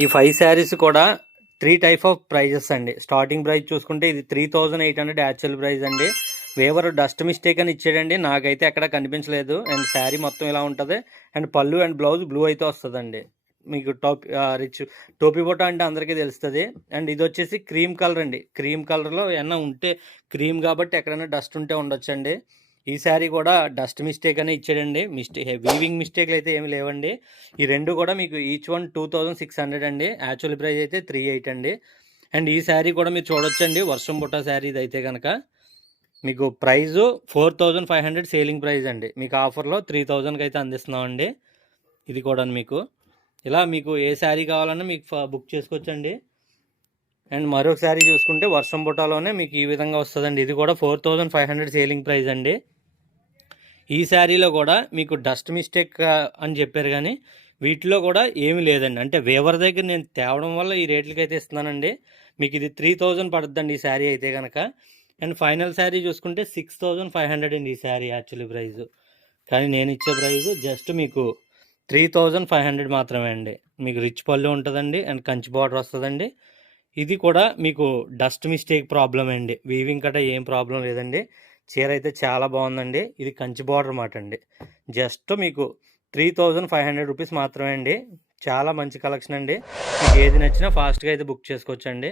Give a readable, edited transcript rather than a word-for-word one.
ఈ 5 శారీస్ కూడా 3 type of prices అండి. స్టార్టింగ్ ప్రైస్ చూసుకుంటే ఇది 3800 యాక్చువల్ ప్రైస్ అండి. వేవర్ డస్ట్ మిస్టేక్ అని ఇచ్చాడండి, నాకైతే ఎక్కడ కనిపించలేదు. అండ్ శారీ మొత్తం ఇలా ఉంటుంది. అండ్ పళ్ళు అండ్ బ్లౌజ్ బ్లూ అయితే వస్తుందండి. మీకు రిచ్ టోపీ బొట్ట అంటే అందరికీ తెలుస్తుంది. అండ్ ఇది వచ్చేసి క్రీమ్ కలర్ అండి. క్రీమ్ కలర్లో ఏమన్నా ఉంటే క్రీమ్ కాబట్టి ఎక్కడైనా డస్ట్ ఉంటే ఉండొచ్చండి. ఈ శారీ కూడా డస్ట్ మిస్టేక్ అనే ఇచ్చాడండి. వీవింగ్ మిస్టేక్లు అయితే ఏమి లేవండి. ఈ రెండు కూడా మీకు ఈచ్ వన్ 2600 అండి. యాక్చువల్ ప్రైస్ అయితే 38 అండి. అండ్ ఈ శారీ కూడా మీరు చూడొచ్చండి, వర్షం బుట్ట శారీ ఇది అయితే కనుక మీకు ప్రైజు 4500 సేలింగ్ ప్రైస్ అండి. మీకు ఆఫర్లో 3000కి అయితే అందిస్తున్నామండి. ఇది కూడా మీకు ఇలా మీకు ఏ శారీ కావాలన్నా మీకు బుక్ చేసుకోవచ్చండి. అండ్ మరొక శారీ చూసుకుంటే వర్షం బుట్టలోనే మీకు ఈ విధంగా వస్తుందండి. ఇది కూడా 4500 సేలింగ్ ప్రైస్ అండి. ఈ శారీలో కూడా మీకు డస్ట్ మిస్టేక్ అని చెప్పారు, కానీ వీటిలో కూడా ఏమీ లేదండి. అంటే వేవర్ దగ్గర నేను తేవడం వల్ల ఈ రేట్లకి అయితే ఇస్తున్నానండి. మీకు ఇది 3000 పడుతుందండి ఈ శారీ అయితే కనుక. అండ్ ఫైనల్ శారీ చూసుకుంటే 6500 అండి ఈ శారీ యాక్చువల్లీ ప్రైజు. కానీ నేను ఇచ్చే ప్రైజు జస్ట్ మీకు 3500 మాత్రమే అండి. మీకు రిచ్ పళ్ళు ఉంటుందండి అండ్ కంచి బార్డర్ వస్తుందండి. ఇది కూడా మీకు డస్ట్ మిస్టేక్ ప్రాబ్లం అండి. వీవింగ్ కట్ట ఏం ప్రాబ్లం లేదండి. చీర అయితే చాలా బాగుందండి. ఇది కంచి బార్డర్ మాట అండి. జస్ట్ మీకు 3500 రూపీస్ మాత్రమే అండి. చాలా మంచి కలెక్షన్ అండి. మీకు ఏది నచ్చినా ఫాస్ట్గా అయితే బుక్ చేసుకోవచ్చండి.